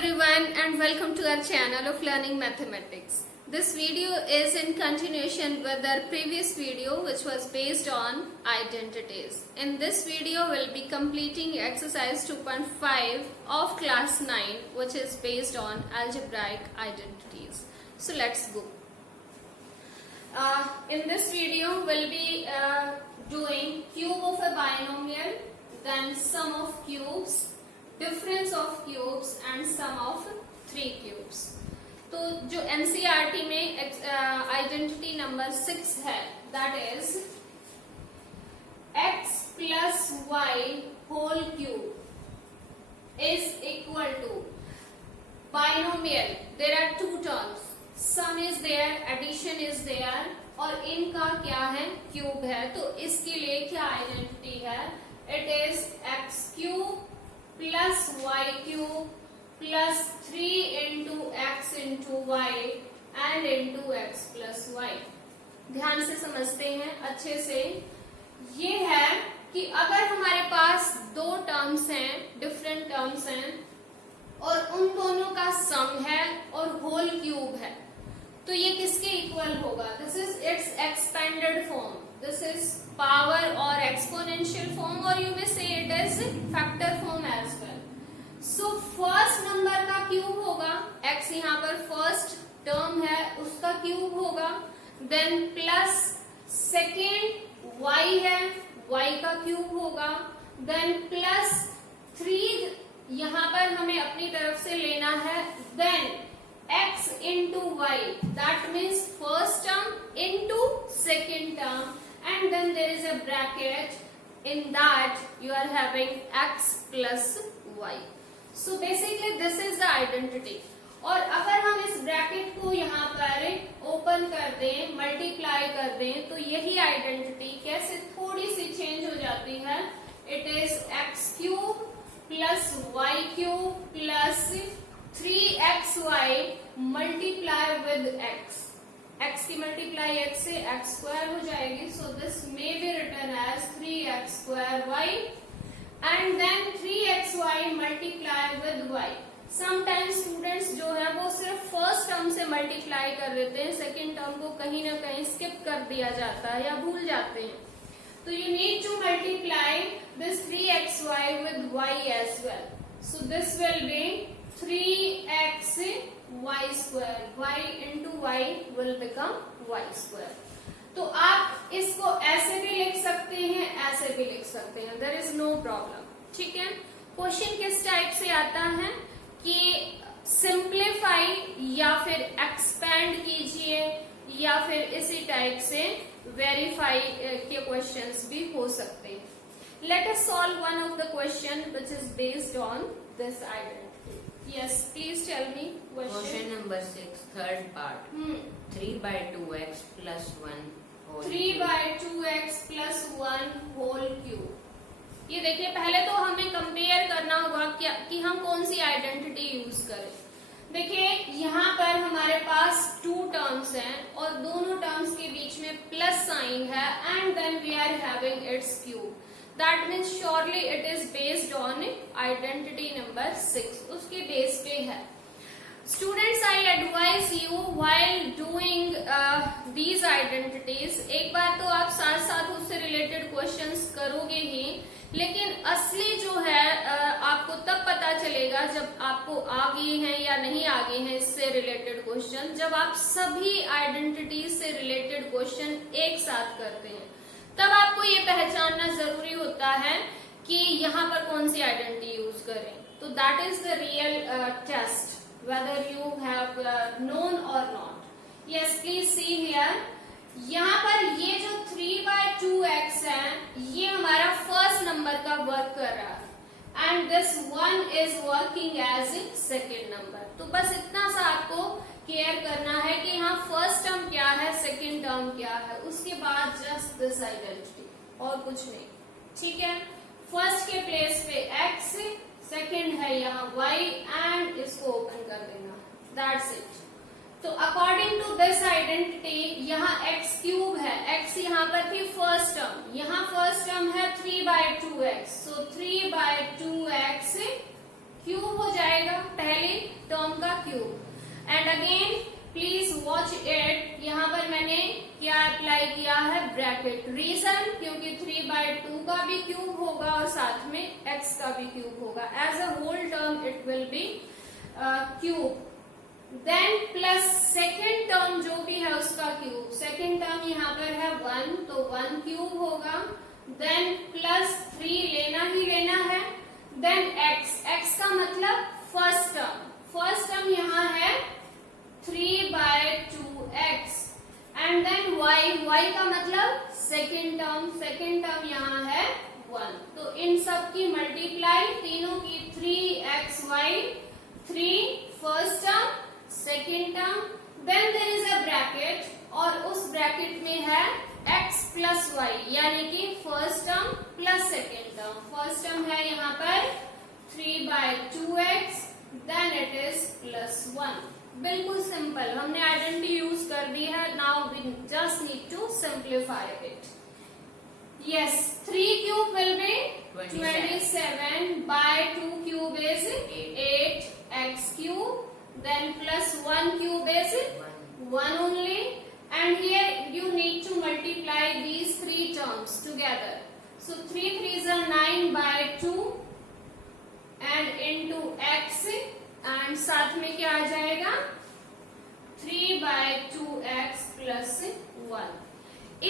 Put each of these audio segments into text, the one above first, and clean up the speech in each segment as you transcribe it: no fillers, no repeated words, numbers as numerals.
everyone and welcome to our channel of Learning Mathematics. This video is in continuation with our previous video which was based on identities. In this video we'll be completing exercise 2.5 of class 9 which is based on algebraic identities. So let's go. In this video we'll be doing cube of a binomial, then sum of cubes, difference of cubes and sum of 3 cubes. तो जो NCERT में identity number 6 है that is x plus Y whole cube is equal to binomial. There are 2 terms, sum is there, addition is there और इनका क्या है, cube है. तो इसके लिए क्या आइडेंटिटी है, it is x cube plus y cube plus 3 into x into y and into x plus y. ध्यान से समझते हैं अच्छे से. ये है कि अगर हमारे पास 2 टर्म्स हैं, डिफरेंट टर्म्स हैं और उन दोनों का सम है और होल क्यूब है तो ये किसके इक्वल होगा. This is its expanded form, this is power और एक्सपोनेंशियल फॉर्म और you may say it is factor form as well. So first number का क्यूब होगा, x यहाँ पर फर्स्ट टर्म है उसका क्यूब होगा, देन प्लस सेकेंड y है, y का क्यूब होगा, देन प्लस 3 यहाँ पर हमें अपनी तरफ से लेना है, then x into y that means first term into second term and then there is a bracket, in that you are having x plus y. So basically this is the identity. और अगर हम इस bracket को यहाँ पर open कर दें, multiply कर दें तो यही आइडेंटिटी कैसे थोड़ी सी चेंज हो जाती है. It is x cube plus y cube plus 3xy multiply with x. x की मल्टीप्लाई x से x स्क्वायर हो जाएगी. So this may be written as 3x square y and then 3xy multiply with y. Sometimes students जो है वो सिर्फ first term से multiply कर देते हैं, सेकेंड टर्म को कहीं ना कहीं स्किप कर दिया जाता है या भूल जाते हैं. तो you need to multiply this 3xy with y as well. So this will be 3x y square, y into y will become y square. तो आप इसको ऐसे भी लिख सकते हैं, ऐसे भी लिख सकते हैं, there is no problem. ठीक है. क्वेश्चन किस टाइप से आता है कि सिंप्लीफाई या फिर एक्सपैंड कीजिए या फिर इसी टाइप से वेरीफाई के क्वेश्चंस भी हो सकते हैं. Let us solve one of the question which is based on this identity. Yes, please tell me. Question number 6, third part. 3 by 2x plus 1 whole 3 by 2x plus 1 whole cube. ये देखिए पहले तो हमें compare करना होगा कि हम कौन सी आइडेंटिटी यूज करें. देखिए यहाँ पर हमारे पास 2 टर्म्स हैं और दोनों टर्म्स के बीच में प्लस साइन है and then we are having its cube. That means surely it is based on identity number 6. उसके बेस पे है. Students, I advise you while doing these identities, एक बार तो आप साथ साथ उससे रिलेटेड क्वेश्चंस करोगे ही, लेकिन असली जो है आपको तब पता चलेगा जब आपको आ गए हैं या नहीं आ गए हैं इससे रिलेटेड क्वेश्चन, जब आप सभी आइडेंटिटीज से रिलेटेड क्वेश्चन एक साथ करते हैं. तब आपको ये पहचानना जरूरी होता है कि यहाँ पर कौन सी आइडेंटिटी यूज करें. तो that is the real test whether you have known और not. Yes, please see here. यहाँ पर ये जो 3 by 2x है ये हमारा फर्स्ट नंबर का वर्क कर रहा है and this 1 is working as second number. तो बस इतना सा आपको केयर करना है कि यहाँ फर्स्ट टर्म क्या है, सेकेंड टर्म क्या है, उसके बाद जस्ट दिस आइडेंटिटी और कुछ नहीं. ठीक है. फर्स्ट के प्लेस पे x, सेकेंड है यहाँ y एंड इसको ओपन कर देना. That's it. तो अकॉर्डिंग टू दिस आइडेंटिटी यहाँ x क्यूब है, x यहाँ पर थी फर्स्ट टर्म, यहाँ फर्स्ट टर्म है 3 by 2x. So 3 by 2x cube हो जाएगा पहले टर्म का cube. And again please watch it, यहाँ पर मैंने क्या अप्लाई किया है, ब्रैकेट। रीजन क्योंकि 3/2 का भी क्यूब होगा और साथ में x का भी क्यूब होगा। As a whole term it will be cube. Then plus second term जो भी है उसका क्यूब। सेकेंड टर्म यहाँ पर है 1, तो 1 क्यूब होगा। देन प्लस 3 लेना ही लेना है। देन x का मतलब फर्स्ट टर्म। फर्स्ट टर्म यहाँ है 3/2x। एंड देन y का मतलब सेकेंड टर्म। सेकेंड टर्म यहाँ है 1। तो इन सब की मल्टीप्लाई, तीनों की 3xy, 3 first term, second term, then there is a bracket और उस ब्रैकेट में है x प्लस y, यानी कि first term plus second term. First term है यहाँ पर 3/2x, then it is plus 1। बिल्कुल सिंपल, हमने आइडेंटिटी यूज कर दी है। Now we just need to simplify it. Yes, 3 cube will be 27 by 2 cube is 8x cube. Then plus 1 cube is 1 only. And here you need to multiply these 3 terms together. So 3 3s are 9 by 2 and into x and साथ में क्या आ जाएगा 3/2x plus 1.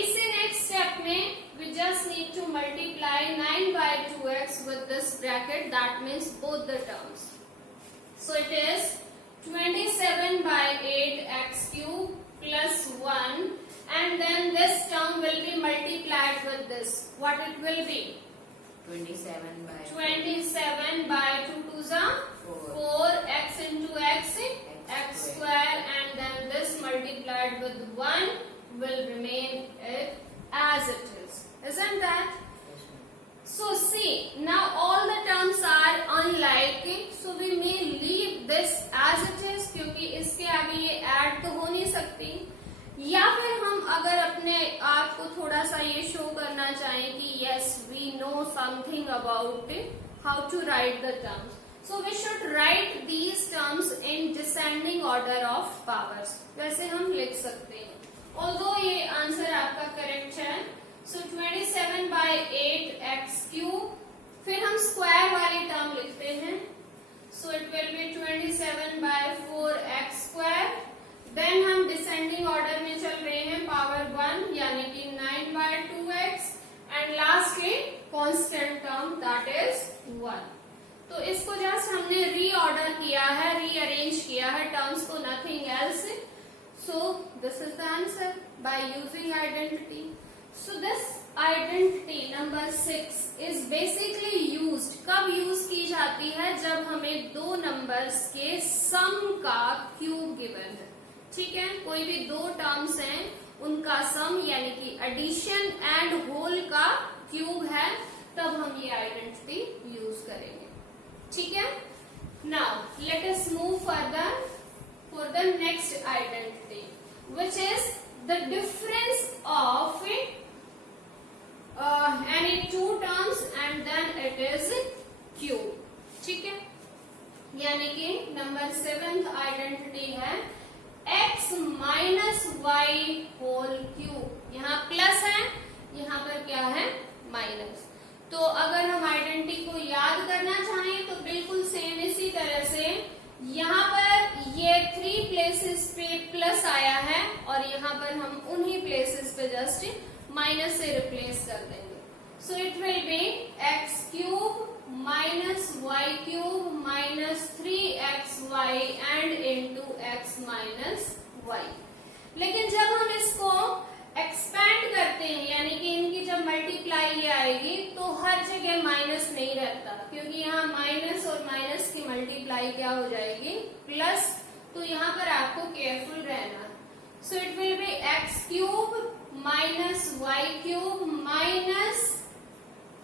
इसी next step में we just need to multiply 9/2x with this bracket, that means both the terms. So it is 27/8x cube plus 1 and then this term will be multiplied with this. What it will be? 27 by 2 2s are 4, x into x square, and then this multiplied with 1 will remain it as it is. Isn't that? So see, now all the terms are unlike, so we may leave this as it is क्योंकि इसके आगे ये add तो हो नहीं सकती। या फिर हम अगर अपने आप को थोड़ा सा ये शो करना चाहें कि yes we know something about how to write the terms, so we should write these terms in descending order of powers। वैसे हम लिख सकते हैं, although ये आंसर आपका करेक्ट है। So 27/8x cube, फिर हम स्क्वायर वाली टर्म लिखते हैं। So it will be 27/4x square। Then हम डिसेंडिंग ऑर्डर में चल रहे हैं, पावर 1 यानी कि 9/2x and lastly constant term that is 1। तो इसको जस्ट हमने रीऑर्डर किया है, रीअरेंज किया है टर्म्स को, nothing else. So this is the answer by using identity. So this identity number 6 is basically used, कब यूज की जाती है, जब हमें दो नंबर्स के सम का क्यूब गिवन है। ठीक है, कोई भी दो टर्म्स हैं उनका सम यानी कि एडिशन एंड होल का क्यूब है, तब हम ये आइडेंटिटी यूज करेंगे। ठीक है, now let us move further for the next identity, which is the difference of any two terms and then it is cube। ठीक है, यानी कि नंबर 7th आइडेंटिटी है x minus y whole cube. यहाँ plus है, यहाँ पर क्या है माइनस। तो अगर हम आइडेंटिटी को याद करना चाहें तो बिल्कुल सेम इसी तरह से यहाँ पर ये 3 प्लेसेस पे प्लस आया है और यहाँ पर हम उन्हीं प्लेसेस पे जस्ट माइनस से रिप्लेस कर देंगे। So it will be x cube minus y cube minus 3xy and into x minus y. लेकिन जब हम इसको एक्सपैंड करते हैं यानी कि इनकी जब मल्टीप्लाई ये आएगी तो हर जगह माइनस नहीं रहता, क्योंकि यहाँ माइनस और माइनस की मल्टीप्लाई क्या हो जाएगी प्लस। तो यहाँ पर आपको केयरफुल रहना। So it will be x cube minus y cube minus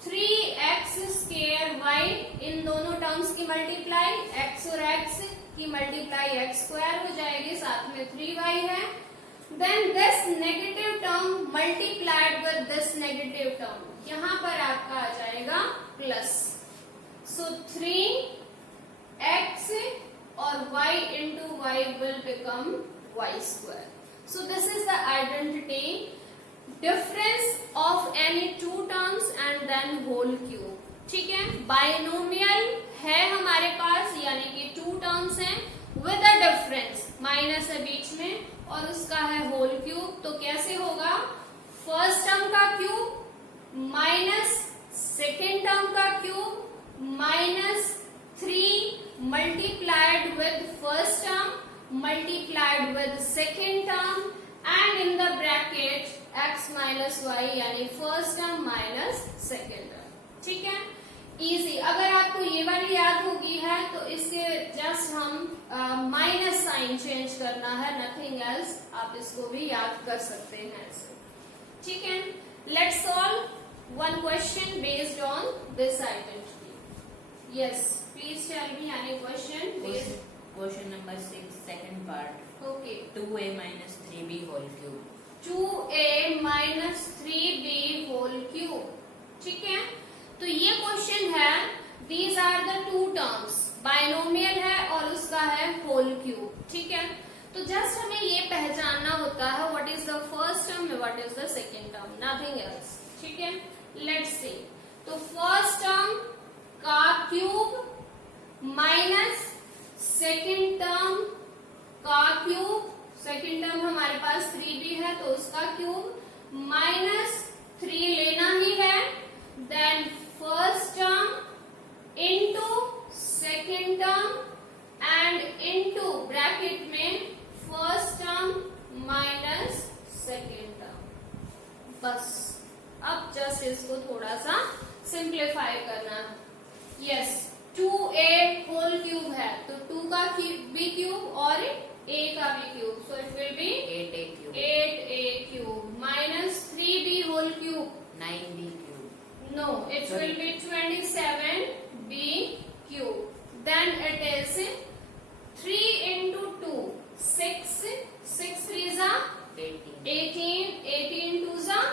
3x square y, इन दोनों टर्म्स की मल्टीप्लाई x और x की मल्टीप्लाई x स्क्वायर हो जाएगी, साथ में 3y है। Then this negative term multiplied with this negative term, यहाँ पर आपका आ जाएगा plus. So 3x will become y square. So this is the identity, difference of any two terms and then whole cube. ठीक है, binomial है हमारे पास, यानी कि टू टर्म्स हैं विद अ डिफरेंस, माइनस है बीच में और उसका है होल क्यूब. तो कैसे होगा, फर्स्ट टर्म का क्यूब माइनस सेकेंड टर्म का cube minus 3 multiplied with first term multiplied with second term and in the bracket x minus Y, यानी first term minus second term. ठीक है, इजी. अगर आपको ये वाली याद होगी है तो इसके जस्ट हम माइनस साइन चेंज करना है, नथिंग एल्स. आप इसको भी याद कर सकते हैं ऐसे. ठीक है, let's solve one question based on this identity. Yes, please tell me any question based. Question number 6 second part. Okay, 2a minus 3b whole cube. 2a minus 3b whole cube. ठीक है, तो ये क्वेश्चन है, these are the two terms, binomial है और उसका है whole cube. ठीक है, तो जस्ट हमें ये पहचानना होता है what is the first term, what is the second term, nothing else. ठीक है, लेट्स सी. तो फर्स्ट टर्म का क्यूब माइनस सेकेंड टर्म का क्यूब. सेकेंड टर्म हमारे पास 3b है तो उसका क्यूब माइनस 3 लेना ही है, then first term into second term and into bracket में first term minus second term. बस अब जस्ट इसको थोड़ा सा सिंप्लीफाई करना है. यस, 2a होल क्यूब है तो 2 का b क्यूब और a का b cube, so it will be 8a cube. 8a cube minus 3b whole cube. 9b cube. No, it Sorry. will be 27b cube. Then it is 3 into 2, 6, 6 3s are 18. 18 2s are.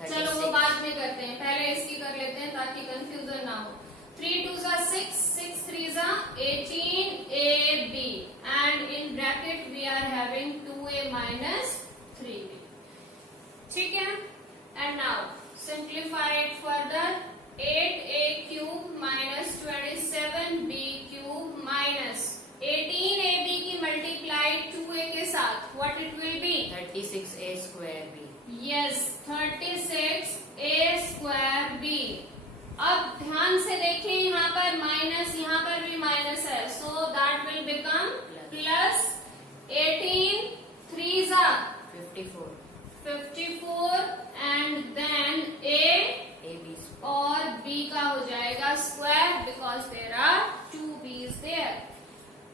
चलो वो 36. बाद में करते हैं, पहले इसकी कर लेते हैं ताकि कंफ्यूजन ना हो. 3 2s are 6, 6 3s are 18ab and in bracket we are having 2a minus 3b. ठीक है, and now simplify it further. 8a cube minus 27b cube minus 18ab की मल्टीप्लाई 2a के साथ what it will be? 36a square b. Yes, 36a square b. अब ध्यान से देखें, यहाँ पर माइनस, यहाँ पर भी माइनस है, so that will become plus 18 3s are 54. 54 and then ab square. और b का हो जाएगा square because there are 2 b's there.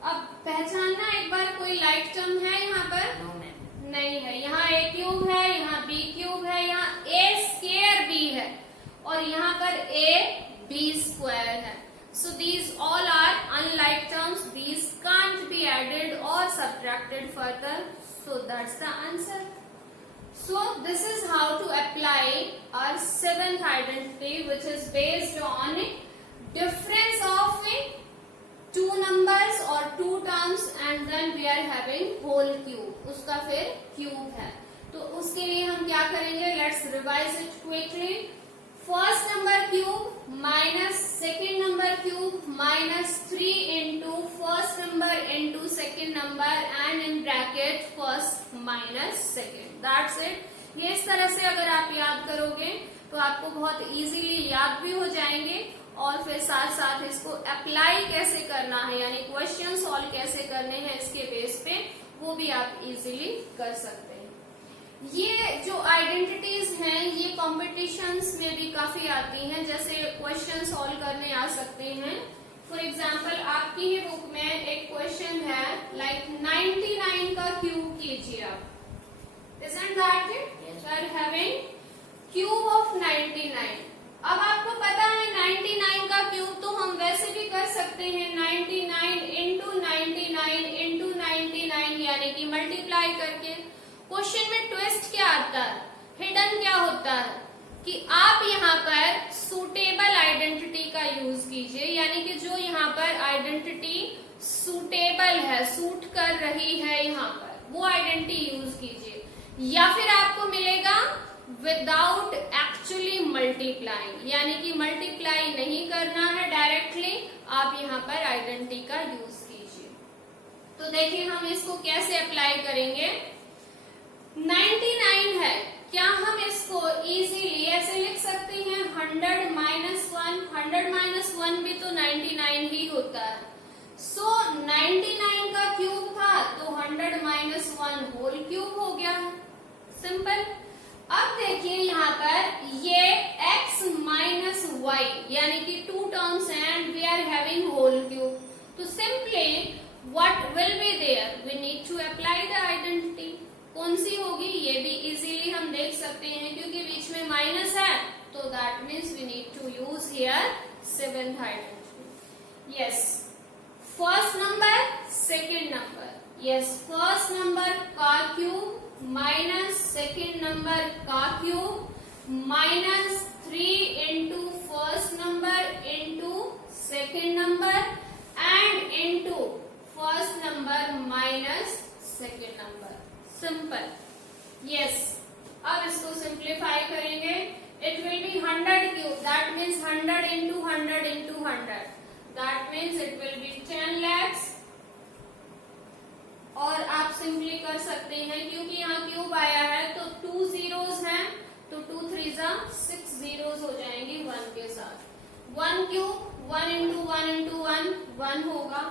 अब पहचानना एक बार, कोई लाइक टर्म है यहाँ पर? No ma'am. नहीं है. यहाँ a क्यूब है, यहाँ b क्यूब है, यहाँ a स्क्वायर b है और यहाँ पर a b स्क्वायर है. So these all are unlike terms. These can't be added or subtracted further. So that's the answer. So this is how to apply our seventh identity, which is based on difference of two numbers or two terms and then we are having whole cube. उसका फिर cube है. तो उसके लिए हम क्या करेंगे? Let's revise it quickly. First number cube minus second number cube minus 3 into first number into second number and in bracket first minus second. That's it. ये इस तरह से अगर आप याद करोगे तो आपको बहुत इजीली याद भी हो जाएंगे और फिर साथ साथ इसको अप्लाई कैसे करना है, यानी क्वेश्चन सॉल्व कैसे करने हैं इसके बेस पे, वो भी आप इजीली कर सकते हैं. ये जो आइडेंटिटीज हैं ये कॉम्पिटिशन्स में भी काफी आती हैं, जैसे क्वेश्चन सॉल्व करने आ सकते हैं. फॉर एग्जाम्पल आपकी ही बुक में एक क्वेश्चन है लाइक 99 का क्यूब कीजिए आप. Isn't that it? Yes. We are having cube of 99. अब आपको पता है 99 का क्यूब तो हम वैसे भी कर सकते हैं 99 into 99 into 99 यानी कि मल्टीप्लाई करके. क्वेश्चन में ट्विस्ट क्या आता है, हिडन क्या होता है कि आप यहाँ पर सुटेबल आइडेंटिटी का यूज कीजिए, यानी कि जो यहाँ पर आइडेंटिटी सुटेबल है, सूट कर रही है यहाँ पर, वो आइडेंटिटी यूज कीजिए। या फिर आपको मिलेगा विदाउट एक्चुअली मल्टीप्लाइंग, यानी कि मल्टीप्लाई नहीं करना है डायरेक्टली, आप यहाँ पर आइडेंटिटी का यूज कीजिए। तो देखिए हम इसको कैसे अप्लाई करेंगे। 99 है, क्या हम इसको इजीली ऐसे लिख सकते हैं 100 माइनस 1, 100 माइनस 1 भी तो 99 ही होता है। सो 99 का क्यूब था तो 100 माइनस 1 होल क्यूब हो गया, सिंपल। अब देखिए यहाँ पर ये x माइनस y यानी कि 2 terms and we are having whole cube, तो simply what will be there, we need to apply the identity. कौन सी होगी ये भी इजीली हम देख सकते हैं, क्योंकि बीच में माइनस है, तो that means we need to use here 7th identity. Yes, first number, second number, yes first number का क्यूब माइनस सेकंड नंबर का cube minus 3 into first number into second number and into first number minus second number, simple. Yes, अब इसको simplify करेंगे, it will be 100 cube, that means 100 into 100 into 100, that means it will be 10 lakhs। और आप simply कर सकते हैं, क्योंकि यहाँ क्यूब आया है तो 2 zeros हैं, तो 2 3 6 zeros हो जाएंगी 1 के साथ। 1 क्यूब 1 इंटू 1 इंटू 1 1 होगा,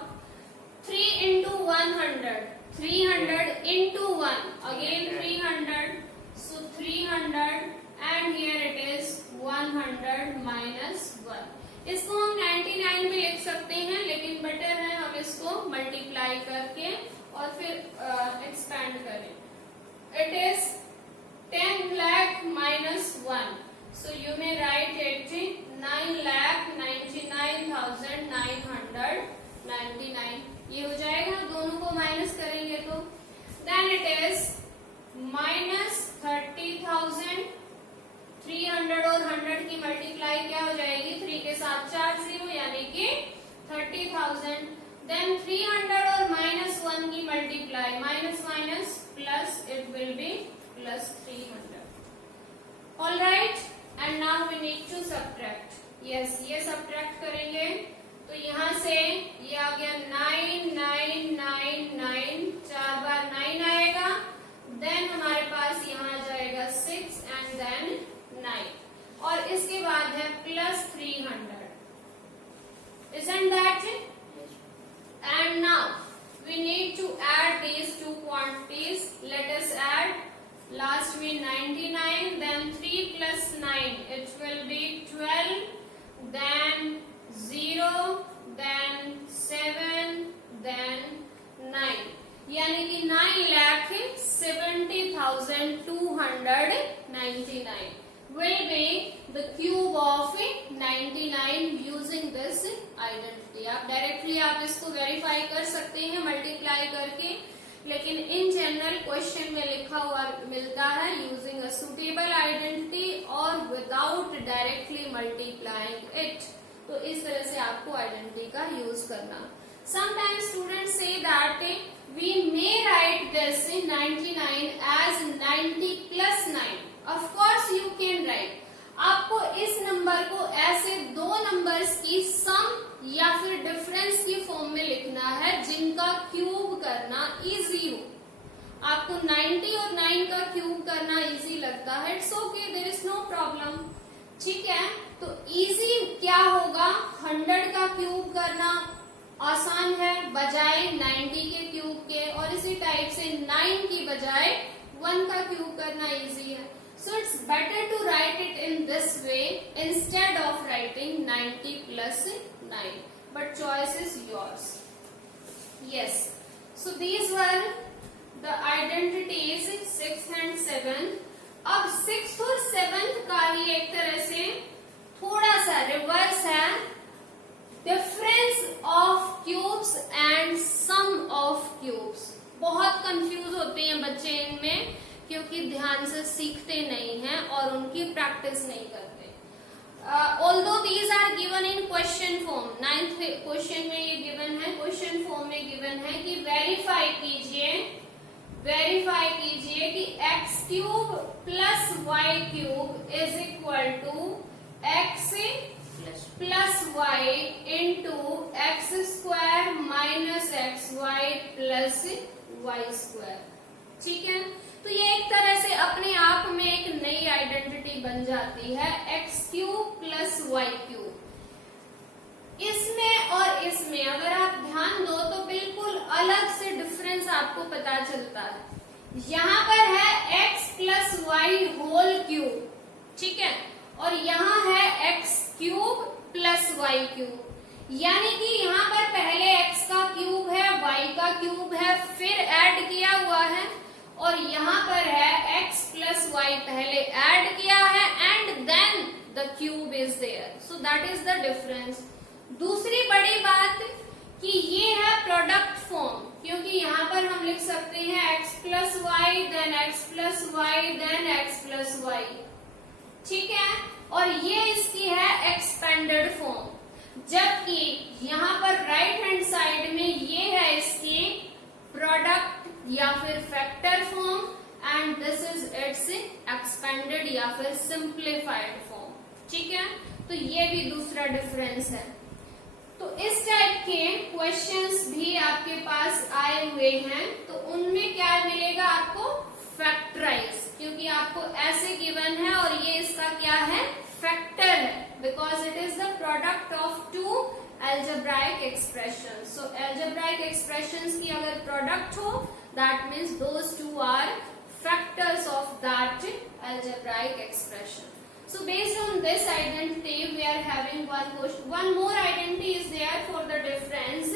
3 into 100 300 into 1 again 300, so 300 and here it is 100 minus 1। इसको हम 99 भी लिख सकते हैं, लेकिन बेटर है हम इसको मल्टीप्लाई करके और फिर एक्सपैंड करें। It is 10 lakh minus 1, so you may write it 9,99,999, ये हो जाएगा, दोनों को माइनस करेंगे तो देन इट इज माइनस 30,000, 300 और 100 की मल्टीप्लाई क्या हो जाएगी, 3 के साथ 4 0 यानी कि 30,000, देन 300 और माइनस 1 की multiply minus minus plus, it will be plus 300। Alright, and now we need to subtract. Yes, ये सब्ट्रैक्ट करेंगे तो यहाँ से ये आ गया 9 9 9 9, 4 बार 9 आएगा, देन हमारे पास यहाँ आ जाएगा 6 एंड देन 9, और इसके बाद है plus 300, isn't that it? And now we need to add these two quantities. Let us add, last with 99, then 3 plus 9, it will be 12, then 0, then 7, then 9, यानी कि 9,70,299 will be the cube of 99 using this identity। आप directly आप इसको verify कर सकते हैं multiply करके, लेकिन इन जनरल क्वेश्चन में लिखा हुआ मिलता है यूजिंग अ सुटेबल आइडेंटिटी और विदाउट डायरेक्टली मल्टीप्लाइंग इट। तो इस तरह से आपको आइडेंटिटी का यूज करना। समटाइम्स स्टूडेंट्स से that we may write this 99 as 90 plus 9। Of course you can write. आपको इस नंबर को ऐसे दो नंबर्स की सम या फिर डिफरेंस की फॉर्म में लिखना है जिनका क्यूब करना इजी हो। आपको 90 और 9 का क्यूब करना इजी लगता है, it's okay, there is no problem, ठीक है। तो इजी क्या होगा, 100 का क्यूब करना आसान है बजाय 90 के क्यूब के, और इसी टाइप से 9 की बजाय 1 का क्यूब करना इजी है। So it's better to write it in this way instead of writing 90 plus 9. But choice is yours. Yes. So these were the identities 6th and 7th. अब 6th और 7th का ही एक तरह से थोड़ा सा रिवर्स है, difference of cubes and sum of cubes. बहुत कंफ्यूज होते हैं बच्चे इनमें, क्योंकि ध्यान से सीखते नहीं हैं और उनकी प्रैक्टिस नहीं करते। Although these are given in question form, 9th question में ये गिवन है, क्वेश्चन फॉर्म में में गिवन है कि वेरीफाई कीजिए कि x cube plus y cube is equal to x plus y into x square minus x y plus y square. ठीक है, तो ये एक तरह से अपने आप में एक नई आइडेंटिटी बन जाती है, x cube plus y cube. इसमें और इसमें अगर आप ध्यान दो तो बिल्कुल अलग से डिफरेंस आपको पता चलता है। यहाँ पर है x plus Y whole cube, ठीक है, और यहाँ है x cube plus y cube, यानी कि यहाँ पर पहले x का क्यूब है, y का क्यूब है, फिर ऐड किया हुआ है, और यहाँ पर है x प्लस वाई पहले ऐड किया है and then the cube is there, so that is the difference. दूसरी बड़ी बात कि ये है प्रोडक्ट फॉर्म, क्योंकि यहाँ पर हम लिख सकते हैं x plus y then x plus y then x plus y, ठीक है, और ये इसकी है एक्सपेंडेड फॉर्म, जबकि यहाँ पर राइट हैंड साइड में ये है इसकी प्रोडक्ट या फिर factor form and this is its expanded या फिर सिंप्लीफाइड फॉर्म। ठीक है, तो ये भी दूसरा डिफरेंस है। तो इस टाइप के क्वेश्चंस भी आपके पास आए हुए हैं, तो उनमें क्या मिलेगा आपको, फैक्टराइज, क्योंकि आपको ऐसे गिवन है और ये इसका क्या है, फैक्टर है, because it is the product of two algebraic expressions. So algebraic expressions की अगर product हो, that means those two are factors of that algebraic expression. So based on this identity, we are having one more identity is there for the difference,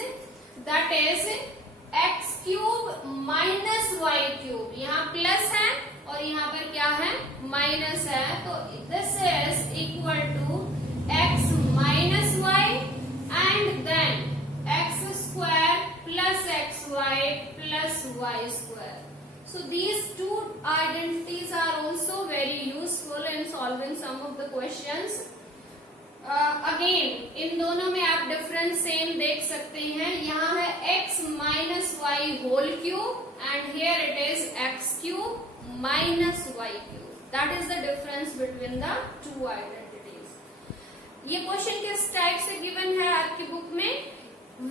that is x cube minus y cube. यहाँ plus है और यहाँ पर क्या है, minus है, तो this is equal to x minus y and then x square plus xy plus y square. So these two identities are also very useful in solving some of the questions. Again इन दोनों में आप difference same देख सकते हैं, यहाँ है x minus y whole cube and here it is x cube minus y cube. That is the difference between the two identities. ये question किस टाइप से गिवन है आपकी बुक में,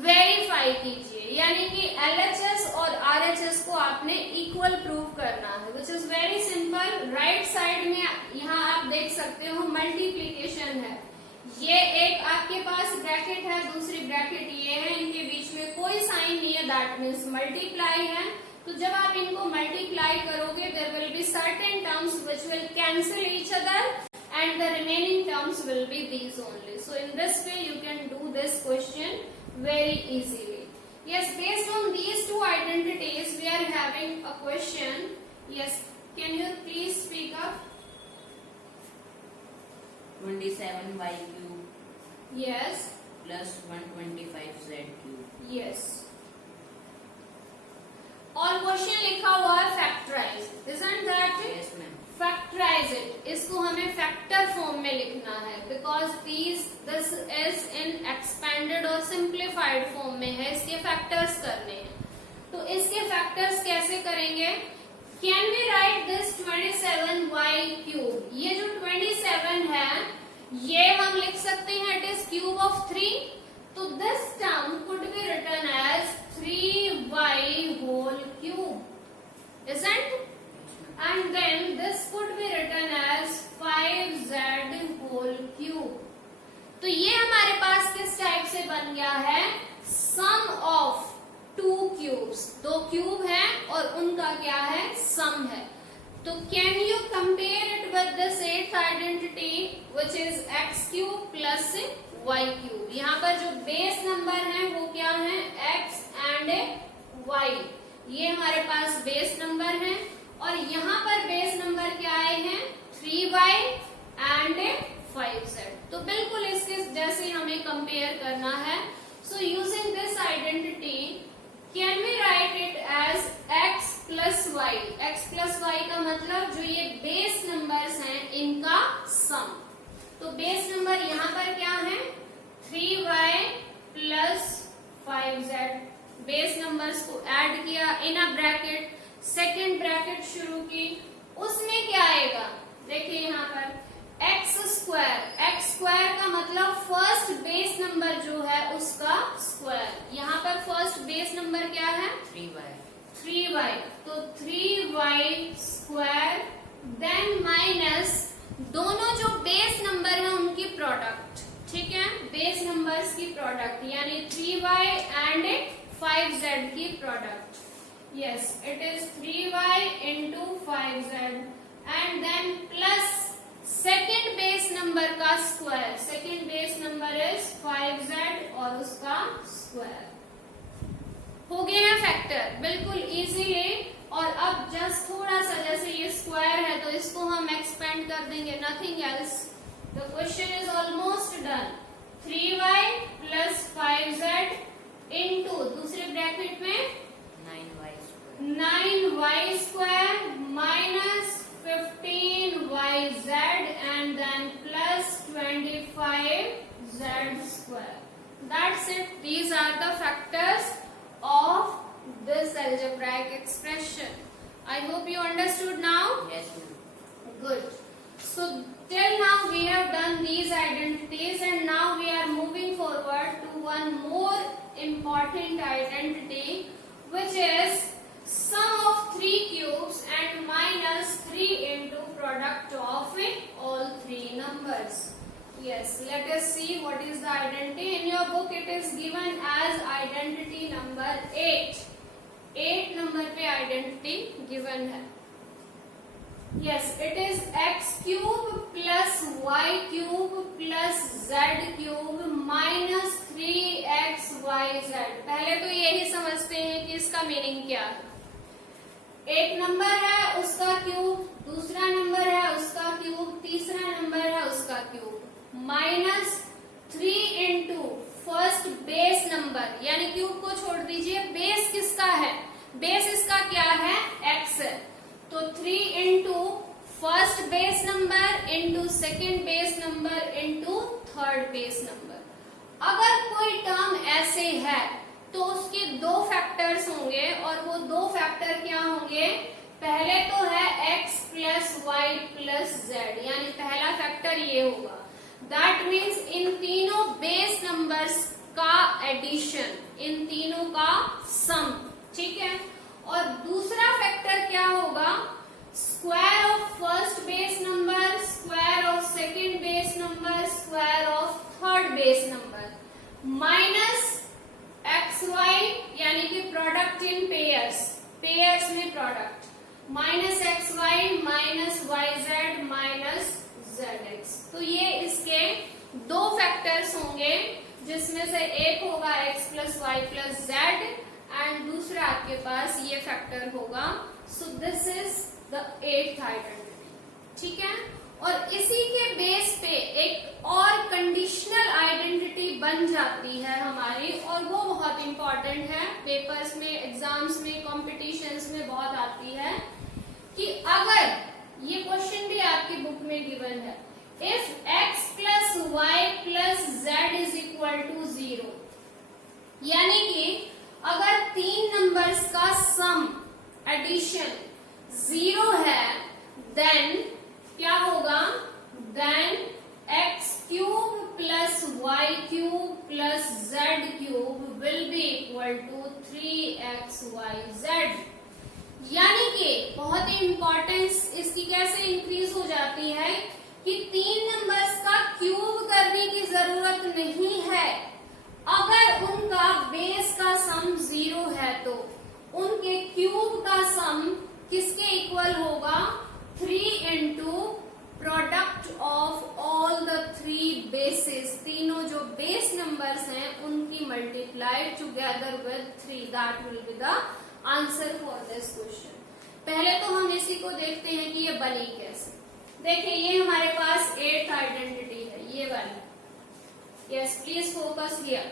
वेरीफाई कीजिए, यानी कि LHS और RHS को आपने इक्वल प्रूव करना है, which is very simple. Right side में यहाँ आप देख सकते हो मल्टीप्लीकेशन है, ये एक आपके पास ब्रैकेट है, दूसरी ब्रैकेट ये है, इनके बीच में कोई साइन नहीं है, दैट मीन्स मल्टीप्लाई है। तो जब आप इनको मल्टीप्लाई करोगे there will be certain terms which will cancel each other and the remaining terms will be these only. So in this way you can do this question very easily. Yes, based on these two identities we are having a question. Yes, can you please speak up? 27y cube Yes. plus 125z cube. Yes. और question लिखा हुआ है factorise, isn't that it? Yes ma'am. Factorise it, इसको हमें factor form में लिखना है, because this is in expanded और सिंप्लीफाइड फॉर्म में है, इसके फैक्टर्स करने हैं। तो इसके फैक्टर्स कैसे करेंगे, can we write this 27y cube, ये जो 27 है ये हम लिख सकते हैं इट इज क्यूब ऑफ 3, तो this term could be written as 3y whole cube, isn't? And then this could be written as 5z whole cube. तो ये हमारे पास किस टाइप से बन गया है, सम ऑफ टू क्यूब्स, दो क्यूब है और उनका क्या है, सम है। तो can you compare it with this eighth identity which is x cube plus y cube. यहाँ पर जो बेस नंबर है वो क्या है, x एंड y, ये हमारे पास बेस नंबर है, और यहाँ पर बेस नंबर क्या आए हैं, 3y एंड 5z। तो बिल्कुल इसके जैसे हमें कंपेयर करना है। So using this identity can we write it as x plus y. x plus y का मतलब जो ये बेस नंबर्स हैं इनका सम। तो बेस नंबर यहाँ पर क्या है, 3y plus 5z, base numbers को ऐड किया इन अ ब्रैकेट, सेकेंड ब्रैकेट शुरू की, उसमें क्या आएगा, देखिए यहाँ पर एक्स स्क्वायर का मतलब फर्स्ट बेस नंबर जो है उसका स्क्वायर। यहाँ पर फर्स्ट बेस नंबर क्या है 3y, तो 3y स्क्वायर, देन माइनस दोनों जो बेस नंबर है उनकी प्रोडक्ट, ठीक है, बेस नंबर्स की प्रोडक्ट यानी 3y एंड 5z की product. Yes, it is 3y into 5z and then plus second base number का square, second base number is 5z और उसका स्क्वायर। हो गए हैं फैक्टर बिल्कुल इजीली। और अब जस्ट थोड़ा सा, जैसे ये स्क्वायर है तो इसको हम एक्सपेंड कर देंगे, nothing else. The question is almost done. 3y plus 5z into दूसरे ब्रैकेट में 9y square minus 15yz and then plus 25z square. That's it. These are the factors of this algebraic expression. I hope you understood now. Yes, ma'am. Good. So till now we have done these identities and now we are moving forward to one more important identity, which is sum of 3 cubes and minus 3 into product of all 3 numbers. Yes, let us see what is the identity. In your book it is given as identity number 8. 8 number पे identity given है. Yes, it is x cube plus y cube plus z cube minus 3xyz. पहले तो यही समझते हैं कि इसका meaning क्या है। एक नंबर है उसका क्यूब, दूसरा नंबर है उसका क्यूब, तीसरा नंबर है उसका cube, minus 3 into first base number, यानी क्यूब को छोड़ दीजिए, बेस किसका है, बेस इसका क्या है x है, तो 3 into first base number into second base number into third base number. अगर कोई टर्म ऐसे है तो उसके 2 फैक्टर्स होंगे और वो 2 फैक्टर क्या होंगे, पहले तो है x plus y plus z, यानी पहला फैक्टर ये होगा। दैट मीन्स इन तीनों बेस नंबर्स का एडिशन, इन तीनों का सम, ठीक है। और दूसरा फैक्टर क्या होगा, square of first base number, square of second base number, square of third base number, minus x y यानी कि प्रोडक्ट इन पेयर्स, पेयर्स में product, minus x y minus y z minus z x. तो ये इसके 2 factors होंगे, जिसमें से एक होगा x plus y plus z and दूसरा आपके पास ये फैक्टर होगा। So this is the 8th identity, ठीक है। और इसी के बेस पे एक और कंडीशनल आइडेंटिटी बन जाती है हमारी, और वो बहुत इंपॉर्टेंट है, पेपर्स में, एग्जाम्स में, कॉम्पिटिशन्स में बहुत आती है, कि अगर ये क्वेश्चन भी आपकी बुक में गिवन है, if x plus y plus z is equal to 0, यानी कि अगर 3 नंबर्स का सम एडिशन 0 है, देन क्या होगा, then x cube plus y cube plus z cube will be equal to 3xyz। यानी कि बहुत ही इंपॉर्टेंस इसकी कैसे इंक्रीज हो जाती है कि 3 नंबर्स का क्यूब करने की जरूरत नहीं है। अगर उनका बेस का सम 0 है तो उनके क्यूब का सम किसके इक्वल होगा, 3 into product of all the 3 basis, तीनों जो बेस नंबर्स हैं उनकी multiplied together with 3, that will be the answer for this question. पहले तो हम इसी को देखते हैं कि ये बनी कैसे। देखिए ये हमारे पास 8th आइडेंटिटी है, ये वाली। Yes, please focus here.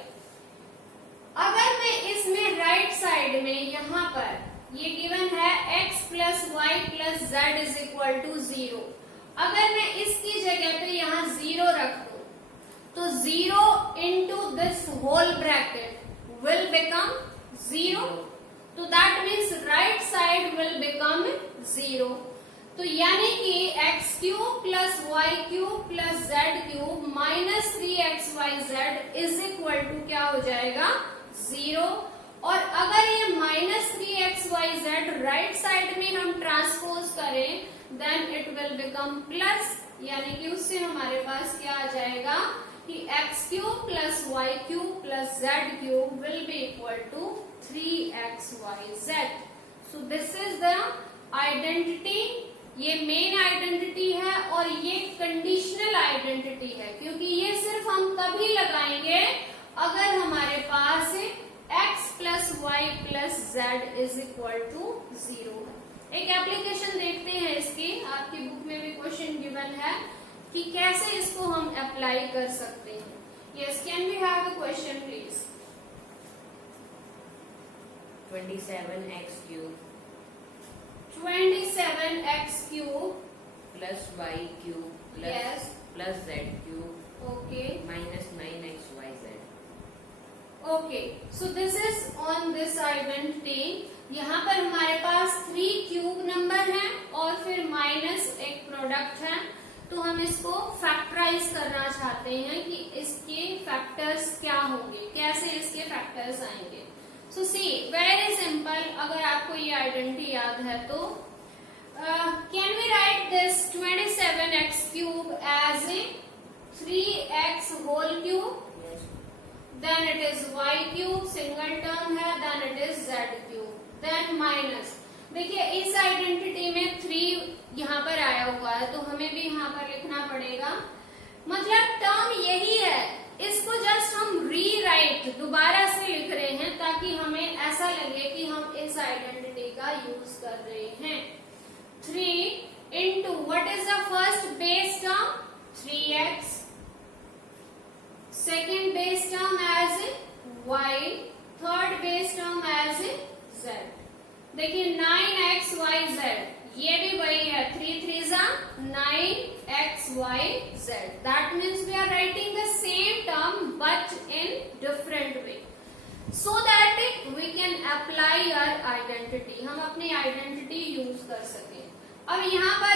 अगर मैं इसमें राइट साइड में यहाँ पर ये गिवन है x plus y plus z is equal to 0, अगर मैं इसकी जगह पे यहाँ 0 रख दूं तो 0 into this whole bracket will become 0. तो that means right side will become 0. तो यानी कि x cube plus y cube plus z cube minus 3xyz is equal to क्या हो जाएगा 0. और अगर ये माइनस 3xyz राइट साइड में हम ट्रांसपोज करें then it will become plus, यानी कि उससे हमारे पास क्या आ जाएगा कि x cube plus y cube plus z cube will be equal to 3xyz. So this is the identity. ये मेन आइडेंटिटी है और ये कंडीशनल आइडेंटिटी है, क्योंकि ये सिर्फ हम तभी लगाएंगे अगर हमारे पास x plus y plus z is equal to 0 है. एक एप्लीकेशन देखते हैं इसकी, आपकी बुक में भी क्वेश्चन गिवन है कि कैसे इसको हम अप्लाई कर सकते हैं. Yes, can we have the question please. 27x cube 27x cube plus y cube plus Yes. plus z cube okay. minus 9xyz. Okay, so this is on this identity. यहाँ पर हमारे पास 3 क्यूब नंबर है और फिर minus एक product है. तो हम इसको फैक्टराइज करना चाहते हैं कि इसके फैक्टर्स क्या होंगे, कैसे इसके फैक्टर्स आएंगे. So see, very simple. अगर आपको ये आइडेंटिटी याद है तो can we write this 27x cube as 3x whole cube. Then it is y cube, single term है, then it is z cube, then minus. देखिए इस आइडेंटिटी में 3 यहाँ पर आया हुआ है तो हमें भी यहाँ पर लिखना पड़ेगा. मतलब टर्म यही है, इसको जस्ट हम रीराइट दोबारा से लिख रहे हैं ताकि हमें ऐसा लगे कि हम इस आइडेंटिटी का यूज कर रहे हैं. 3 into what is the first base term 3x, second base term as y, third base term as z. देखिए 9xyz ये भी वही है, 3 3s are 9xyz. That means we are writing the same term but in different way so that we can apply our identity. हम अपनी identity use कर सकें. अब यहाँ पर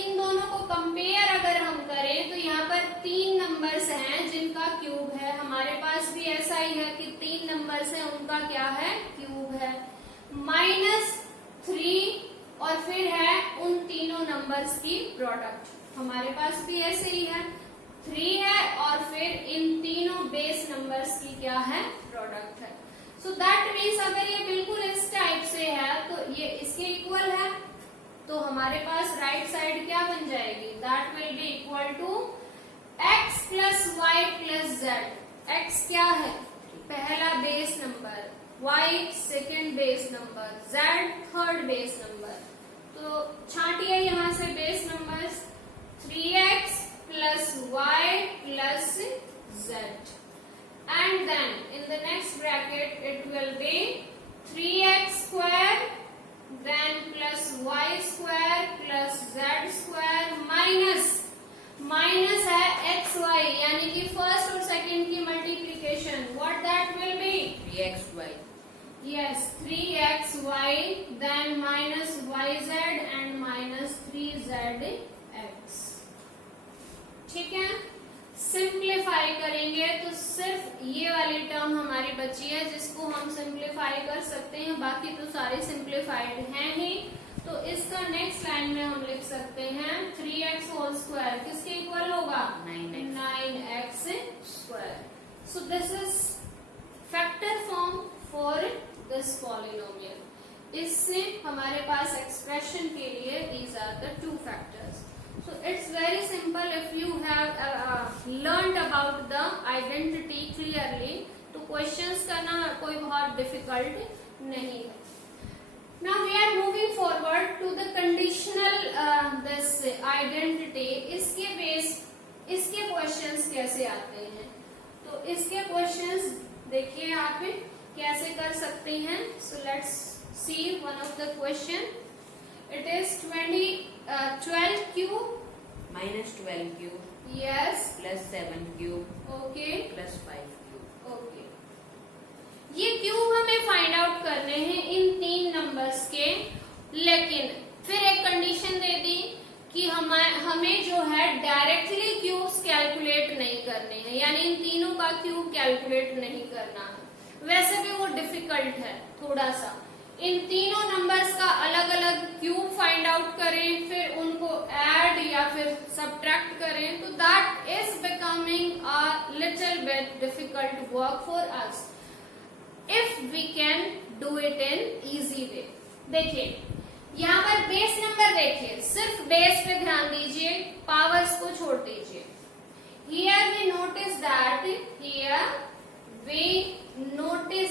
इन दोनों को कंपेयर अगर हम करें तो यहाँ पर 3 नंबर्स हैं जिनका क्यूब है. हमारे पास भी ऐसा ही है कि 3 नंबर्स हैं, उनका क्या है क्यूब है. -3 और फिर है उन तीनों नंबर्स की प्रोडक्ट. हमारे पास भी ऐसे ही है, 3 है और फिर इन तीनों बेस नंबर्स की क्या है प्रोडक्ट है. सो दैट मीन्स अगर ये बिल्कुल इस टाइप से है तो ये इसके इक्वल है. तो हमारे पास राइट साइड क्या बन जाएगी, that will be equal to x plus y plus z. x क्या है, पहला base number, y second base number, z third base number. तो छांटिए यहाँ से base numbers. 3x plus y plus z and then in the next bracket it will be 3x square then plus y square plus z square minus है x y, यानी कि first और second की multiplication. What that will B 3xy. yes 3xy then minus yz and minus 3zx. ठीक है, simplify करेंगे तो सिर्फ ये वाली टर्म हमारी बची है जिसको हम सिंप्लीफाई कर सकते हैं, बाकी तो सारे सिंप्लीफाइड हैं ही. तो इसका नेक्स्ट लाइन में हम लिख सकते हैं 3x होल स्क्वायर किसके इक्वल होगा 9x square. So this is factor form for this polynomial. इससे हमारे पास एक्सप्रेशन के लिए these are the 2 factors. So it's very simple if you have learned about the identity clearly. तो questions करना कोई बहुत difficult नहीं है. Now we are moving forward to the conditional this identity. इसके questions कैसे आते हैं? तो इसके questions देखिए आप कैसे कर सकते हैं. So let's see one of the question. It is 12 cube minus 12 cube yes plus 7 cube okay plus 5 cube. okay. ये क्यूब हमें फाइंड आउट करने हैं इन 3 नंबर्स के, लेकिन फिर एक कंडीशन दे दी कि हमें जो है डायरेक्टली क्यूब्स कैलकुलेट नहीं करने हैं, यानी इन तीनों का क्यूब कैलकुलेट नहीं करना है। वैसे भी वो डिफिकल्ट है थोड़ा सा। इन तीनों नंबर्स का अलग अलग क्यूब फाइंड आउट करें, फिर उनको ऐड या फिर सब्ट्रैक्ट करें, तो that is becoming a little bit difficult work for us if we can do it in easy way. देखिए यहाँ पर बेस नंबर देखिए, सिर्फ बेस पे ध्यान दीजिए, पावर्स को छोड़ दीजिए। हियर वी नोटिस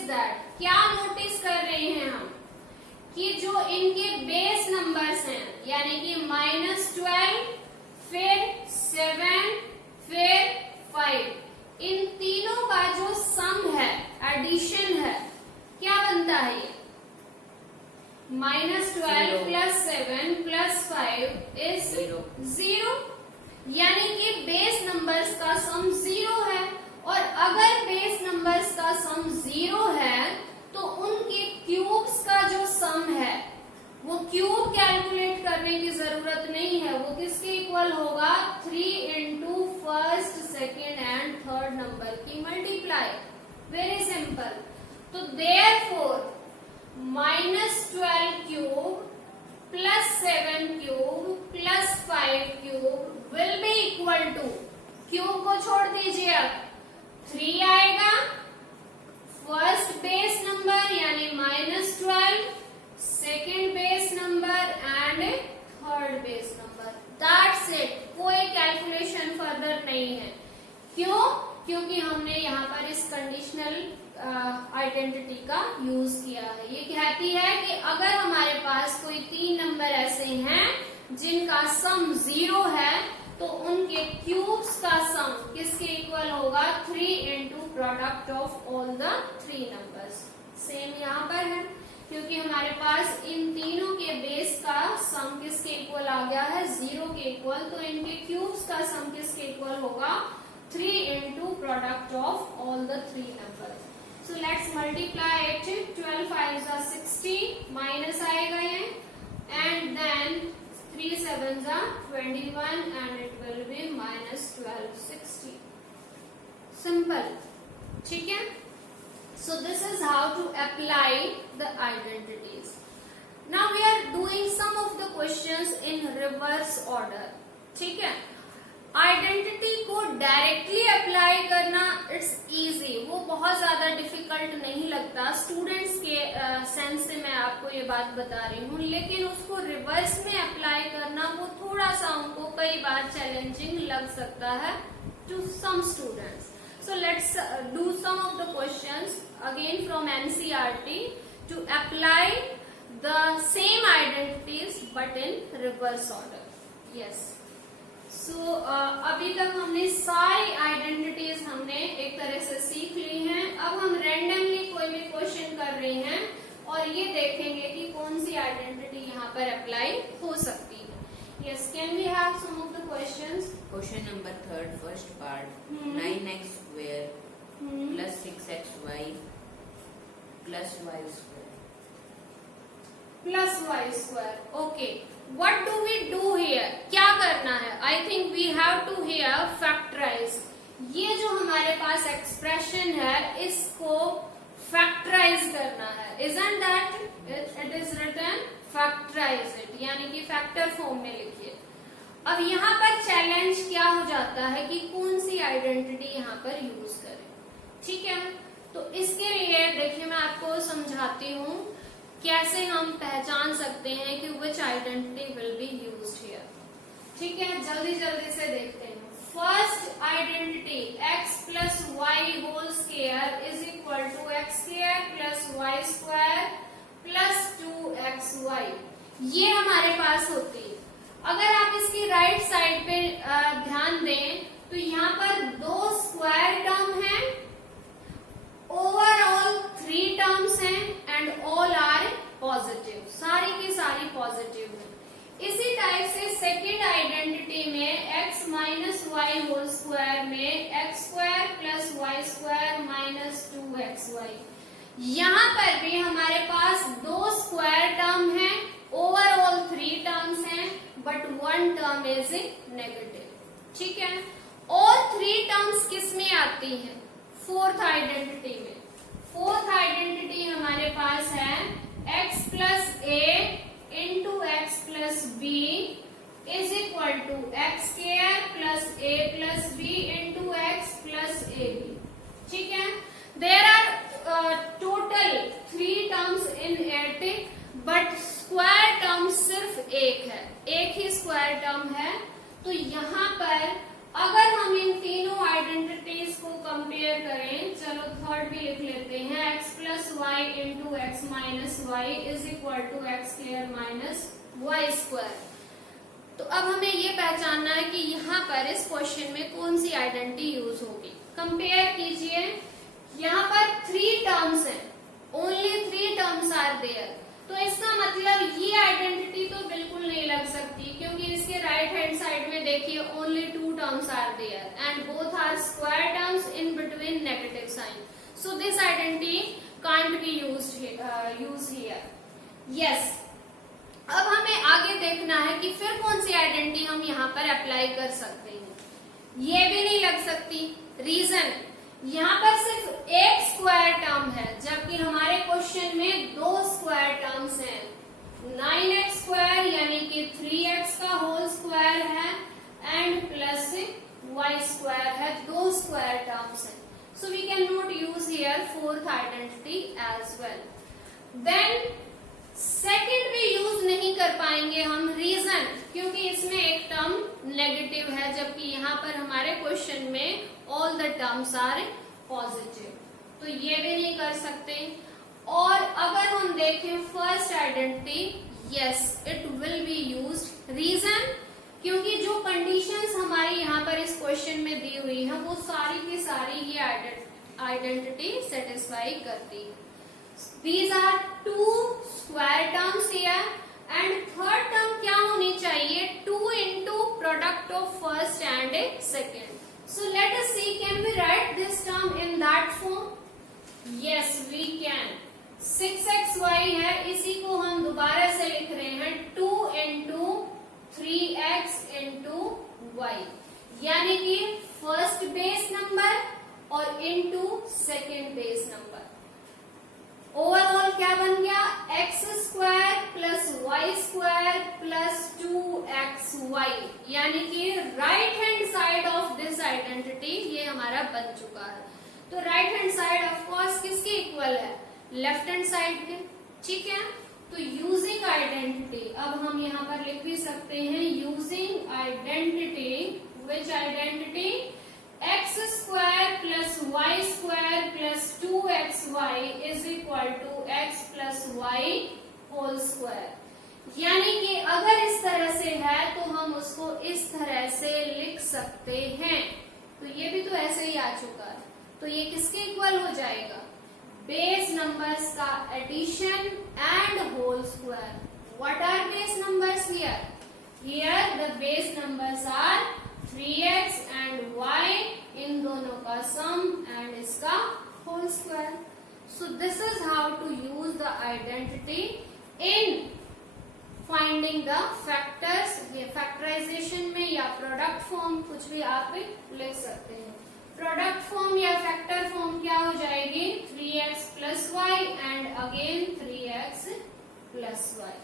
दैट क्या नोटिस कर रहे हैं हम कि जो इनके बेस नंबर्स हैं, यानी कि -12, फिर 7, फिर 5, इन तीनों का जो सम है, एडिशन है, क्या बनता है ये? -12 + 7 + 5 इज 0, यानी कि बेस नंबर्स का सम 0 है। और अगर बेस नंबर्स का सम 0 है तो उनके क्यूब्स का जो सम है वो क्यूब कैलकुलेट करने की जरूरत नहीं है, वो किसके इक्वल होगा? 3 × first, second and third number की मल्टीप्लाई। Very simple. तो therefore -12 cube + 7 cube + 5 cube will be equal to, cube को छोड़ दीजिए, अब 3 आएगा, फर्स्ट बेस नंबर यानी -12, second base number and third base number. That's it, कोई कैलकुलेशन फर्दर नहीं है। क्यों? क्योंकि हमने यहाँ पर इस कंडीशनल आइडेंटिटी का यूज किया है। ये कहती है कि अगर हमारे पास कोई 3 नंबर ऐसे हैं जिनका सम 0 है तो उनके क्यूब्स का सम किसके इक्वल होगा? 3 × product of all the 3 numbers. Same यहाँ पर है, क्योंकि हमारे पास इन तीनों के बेस का सम किसके इक्वल आ गया है? 0 के इक्वल। तो इनके क्यूब्स का सम किसके इक्वल होगा? 3 × product of all the 3 numbers. So let's multiply it. 12 5s are 60, minus आएगा ये, and then 3 7s are 21 and it will be -12 60. Simple. ठीक है? So this is how to apply the identities. Now we are doing some of the questions in reverse order. ठीक है? Identity को directly apply करना it's easy, वो बहुत ज्यादा difficult नहीं लगता। स्टूडेंट्स के सेंस से मैं आपको ये बात बता रही हूँ, लेकिन उसको रिवर्स में अप्लाई करना वो थोड़ा सा उनको कई बार चैलेंजिंग लग सकता है to some students. So let's do some of the questions again from NCERT to apply the same identities but in reverse order. Yes. So अभी तक हमने सारी आइडेंटिटीज हमने एक तरह से सीख ली हैं। अब हम रैंडमली कोई भी क्वेश्चन कर रहे हैं और ये देखेंगे कि कौन सी आइडेंटिटी यहाँ पर अप्लाई हो सकती है। Yes, can we have some of the questions? Question number 3, first part, 9x² + 6xy + y²। Okay, what do we do here? क्या करना है? I think we have to here factorize. ये जो हमारे पास एक्सप्रेशन है इसको फैक्टराइज करना है। Isn't that? It is written factorize it, यानी कि फैक्टर फॉर्म में लिखिए। अब यहाँ पर चैलेंज क्या हो जाता है कि कौन सी आइडेंटिटी यहाँ पर यूज करें। ठीक है, तो इसके लिए देखिए मैं आपको समझाती हूँ कैसे हम पहचान सकते हैं कि which identity will be used here. ठीक है, जल्दी जल्दी से देखते हैं। First identity x + y² is equal to x² + y² + 2xy, ये हमारे पास होती है। अगर आप इसकी राइट साइड पे ध्यान दें तो यहाँ पर 2 स्क्वायर टर्म है, ओवरऑल 3 टर्म्स हैं एंड ऑल आर पॉजिटिव, सारी की सारी पॉजिटिव है। इसी टाइप से सेकेंड आइडेंटिटी में x - y² में x² + y² - 2xy, यहाँ पर भी हमारे पास 2 स्क्वायर टर्म है, ओवरऑल 3 टर्म्स हैं, बट 1 टर्म इज नेगेटिव। ठीक है, और 3 टर्म्स किस में आती हैं? फोर्थ आइडेंटिटी में। फोर्थ आइडेंटिटी हमारे पास है x plus a into x plus b is equal to x square plus a plus b into x plus a b. ठीक है, there are total 3 terms in it, but square term सिर्फ एक है, एक ही square term है। तो यहाँ पर अगर हम इन तीनों आइडेंटिटीज को कंपेयर करें, चलो थर्ड भी लिख लेते हैं, x plus y into x minus y is equal to x square minus y square. तो अब हमें ये पहचानना है कि यहाँ पर इस क्वेश्चन में कौन सी आइडेंटिटी यूज होगी। कंपेयर कीजिए, यहाँ पर 3 टर्म्स हैं, ओनली 3 टर्म्स आर देयर। तो इसका मतलब ये आइडेंटिटी तो बिल्कुल नहीं लग सकती, क्योंकि इसके राइट हैंड साइड में देखिए only 2 terms are there and both are square terms in between negative sign. So this identity can't be used here. Yes, अब हमें आगे देखना है कि फिर कौन सी आइडेंटिटी हम यहाँ पर अप्लाई कर सकते हैं। ये भी नहीं लग सकती। रीजन, यहाँ पर सिर्फ एक स्क्वायर टर्म है, जबकि हमारे क्वेश्चन में 2 स्क्वायर टर्म्स हैं। 9x स्क्वायर यानी कि 3x का होल स्क्वायर है एंड प्लस y स्क्वायर है, 2 स्क्वायर टर्म्स हैं। So we can not use here fourth identity as well. Then second भी यूज नहीं कर पाएंगे हम। रीजन, क्योंकि इसमें एक टर्म नेगेटिव है, जबकि यहाँ पर हमारे क्वेश्चन में all the terms are positive, तो ये भी नहीं कर सकते। और अगर हम देखें first identity, yes it will be used. Reason, क्योंकि जो कंडीशंस हमारी यहाँ पर इस क्वेश्चन में दी हुई है वो सारी की सारी ये आइडेंटिटी सेटिस्फाई करती है। These are 2 square terms here and third term क्या होनी चाहिए? 2 into product of first and second. So let us see, can we write this term in that form? Yes, we can. 6xy है, इसी को हम दोबारा से लिख रहे हैं 2 into 3x into y, यानी कि फर्स्ट बेस नंबर और into second base number. Overall क्या बन गया? X square plus y square plus 2xy, यानी कि right hand side of this identity ये हमारा बन चुका है। तो right hand side of course किसके इक्वल है? लेफ्ट हैंड साइड के। ठीक है, तो यूजिंग आइडेंटिटी, अब हम यहाँ पर लिख भी सकते हैं using identity, which identity? x square plus y square plus 2xy is equal to x plus Y whole square. यानी कि अगर इस तरह से है तो हम उसको इस तरह से लिख सकते हैं। तो ये भी तो ऐसे ही आ चुका है, तो ये किसके इक्वल हो जाएगा? बेस नंबर्स का addition and whole square. What are base numbers here? Here the base numbers are 3x and y, इन दोनों का सम एंड इसका whole square. So this is how to use the identity in finding the factors. ये factorisation में या product form कुछ भी आप लिख सकते हैं। प्रोडक्ट फॉर्म या फैक्टर फॉर्म क्या हो जाएगी? 3x plus y and again 3x plus y.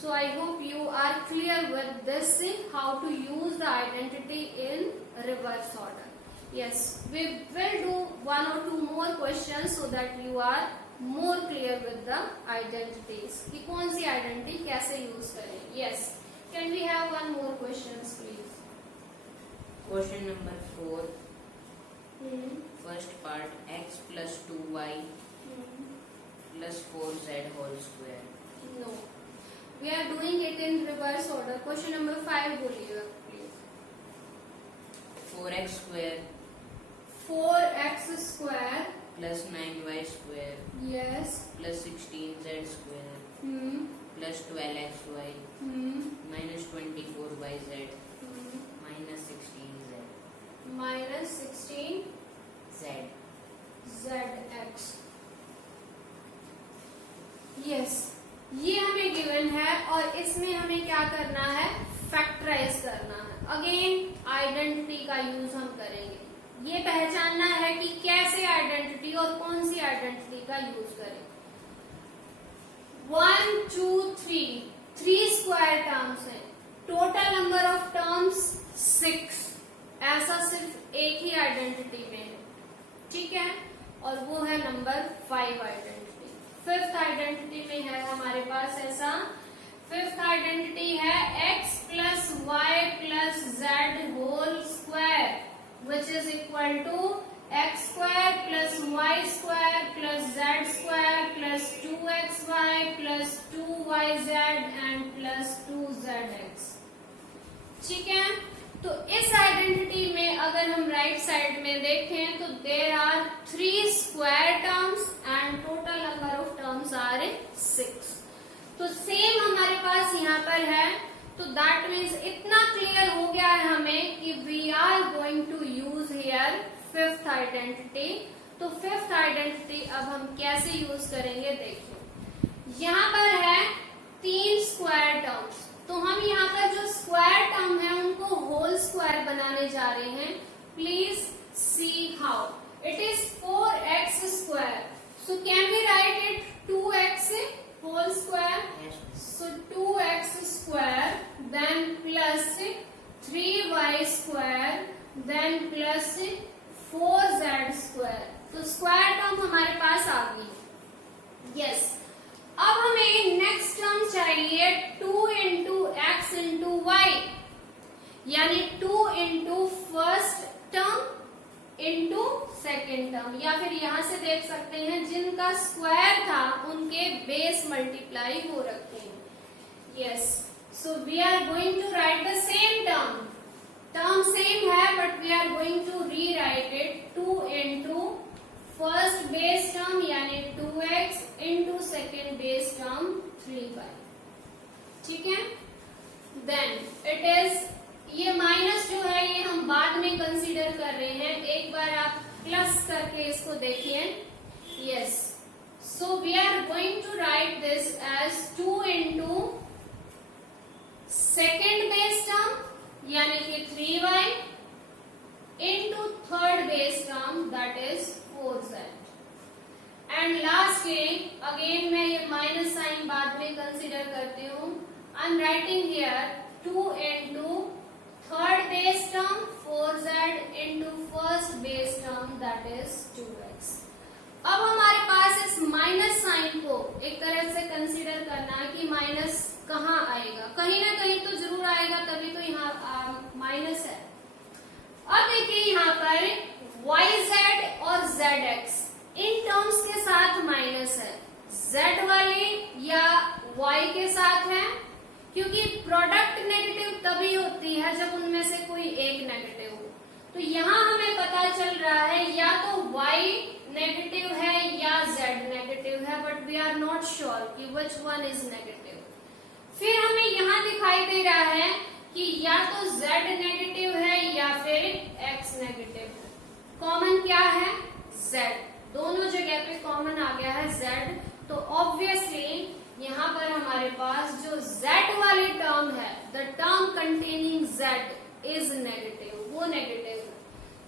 So I hope you are clear with this, how to use the identity in reverse order. Yes, we will do 1 or 2 more questions so that you are more clear with the identities. कि कौन सी identity कैसे use करें? Yes, can we have 1 more questions please? Question number 4. First part, x plus 2y plus 4z whole square. No. We are doing it in reverse order. Question number 5 बोलिएगा please. 4x square 4x square plus 9y square yes plus 16z square plus 12xy minus 24yz minus 16z minus 16 z. zx. Yes, ये हमें given है और इसमें हमें क्या करना है, फैक्टराइज करना है। अगेन आइडेंटिटी का यूज हम करेंगे, ये पहचानना है कि कैसे आइडेंटिटी और कौन सी आइडेंटिटी का यूज करें। 1 2 3 स्क्वायर टर्म्स हैं, टोटल नंबर ऑफ टर्म्स 6, ऐसा सिर्फ एक ही आइडेंटिटी में है, ठीक है, और वो है नंबर 5 आइडेंटिटी। फिफ्थ आइडेंटिटी में है हमारे पास ऐसा, फिफ्थ आइडेंटिटी है x plus y plus z whole square which is equal to x square plus y square plus z square plus 2xy plus 2yz and plus 2zx। ठीक है, तो इस आइडेंटिटी में अगर हम राइट साइड में देखें तो there are 3 square terms and total number of terms are 6। तो सेम हमारे पास यहाँ पर है, तो दैट मीन्स इतना क्लियर हो गया है हमें कि we are going to use here fifth identity. तो फिफ्थ आइडेंटिटी अब हम कैसे यूज करेंगे, देखिए यहाँ पर है 3 स्क्वायर टर्म्स, तो हम यहाँ पर जो स्क्वायर टर्म है उनको होल स्क्वायर बनाने जा रहे हैं। Please see how it is 4x square, so can we write it 2x whole square, so 2x square then plus 3y square then plus 4z square. तो स्क्वायर टर्म हमारे पास आ गई। यस, अब हमें नेक्स्ट टर्म चाहिए 2 into x into Y, यानी 2 into first term into second term, या फिर यहां से देख सकते हैं जिनका स्क्वायर था उनके बेस मल्टीप्लाई हो रखे हैं। Yes, so we are going to write the same term, term same है but we are going to rewrite it 2 into first base term यानी 2x into second base term 3y। ठीक है, then it is, ये minus जो है ये हम बाद में कंसीडर कर रहे हैं, एक बार आप प्लस करके इसको देखिए। Yes, so we are going to write this as 2 into second base term यानी कि 3y into third base term that is 4z, and lastly again मैं ये माइनस साइन बाद में कंसीडर करती हूँ। I am writing here 2 into third base term 4z into first base term that is 2x। अब हमारे पास इस माइनस साइन को एक तरह से कंसीडर करना है कि माइनस कहाँ आएगा, कहीं ना कहीं तो जरूर आएगा, तभी तो यहाँ माइनस है। अब देखिए यहाँ पर yz और zx इन टर्म्स के साथ माइनस है, z वाले या y के साथ है, क्योंकि प्रोडक्ट नेगेटिव तभी होती है जब उनमें से कोई एक नेगेटिव हो। तो यहाँ हमें पता चल रहा है या तो y नेगेटिव है या z नेगेटिव है, but we are not sure कि विच वन इज नेगेटिव। फिर हमें यहाँ दिखाई दे रहा है कि या तो z नेगेटिव है या फिर x नेगेटिव है। कॉमन क्या है, z, दोनों जगह पे कॉमन आ गया है z, तो ऑब्वियसली यहाँ पर हमारे पास जो z वाली टर्म है, the term containing z is negative, वो नेगेटिव है।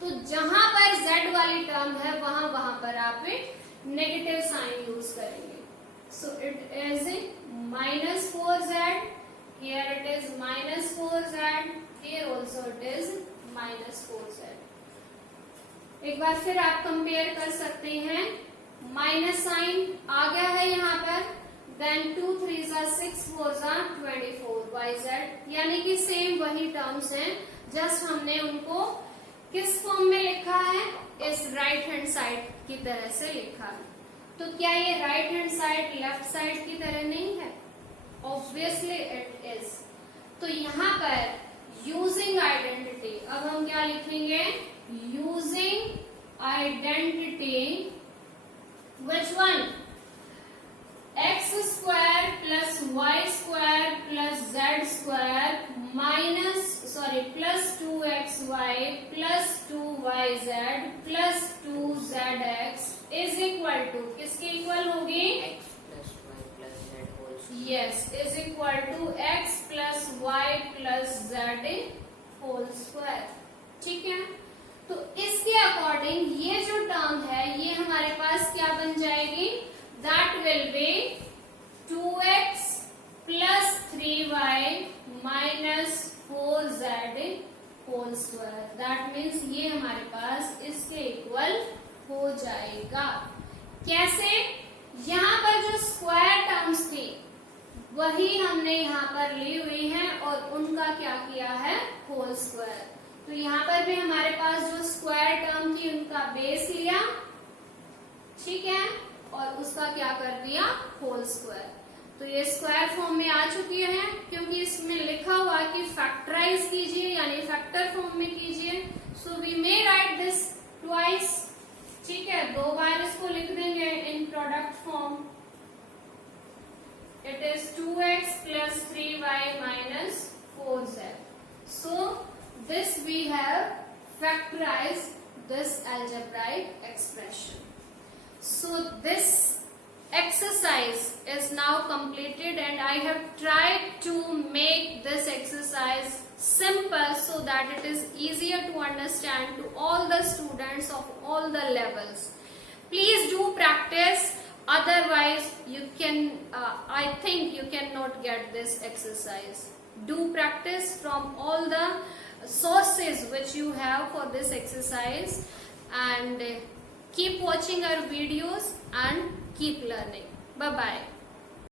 तो जहां पर z वाली टर्म है वहां पर आप नेगेटिव साइन यूज करेंगे। So it is -4z, here it is -4z, here also it is -4z। एक बार फिर आप कंपेयर कर सकते हैं, माइनस साइन आ गया है यहाँ पर, देन 2 3 6 4 24 yz, यानी कि सेम वही टर्म्स हैं, जस्ट हमने उनको किस फॉर्म में लिखा है, इस राइट हैंड साइड की तरह से लिखा है। तो क्या ये right hand side left side की तरह नहीं है? Obviously it is. तो यहाँ पर यूजिंग आइडेंटिटी, अब हम क्या लिखेंगे, using identity which one, x square plus y square plus z square plus 2xy plus 2yz plus 2zx is equal to, किसके इक्वल होगी, x plus y plus yes is equal to x plus y plus z whole square. ठीक है, तो इसके according ये जो term है ये हमारे पास क्या बन जाएगी, that will be 2x plus 3y minus 4z whole square. That means ये हमारे पास इसके इक्वल हो जाएगा. कैसे, यहाँ पर जो स्क्वायर टर्म्स थी वही हमने यहाँ पर ली हुई है और उनका क्या किया है, होल स्क्वायर. तो यहाँ पर भी हमारे पास जो स्क्वायर टर्म थी उनका बेस लिया, ठीक है, और उसका क्या कर दिया, होल स्क्वायर. तो ये स्क्वायर फॉर्म में आ चुकी है क्योंकि इसमें लिखा हुआ कि फैक्टराइज कीजिए यानी फैक्टर फॉर्म में कीजिए. So we may write this twice. ठीक है, 2 बार इसको लिख देंगे in product form. It is 2x plus 3y minus 4z. So this we have factorized this algebraic expression. So this exercise is now completed and I have tried to make this exercise simple so that it is easier to understand to all the students of all the levels. Please do practice, otherwise you can I think you cannot get this exercise. Do practice from all the sources which you have for this exercise and keep watching our videos and keep learning. Bye bye.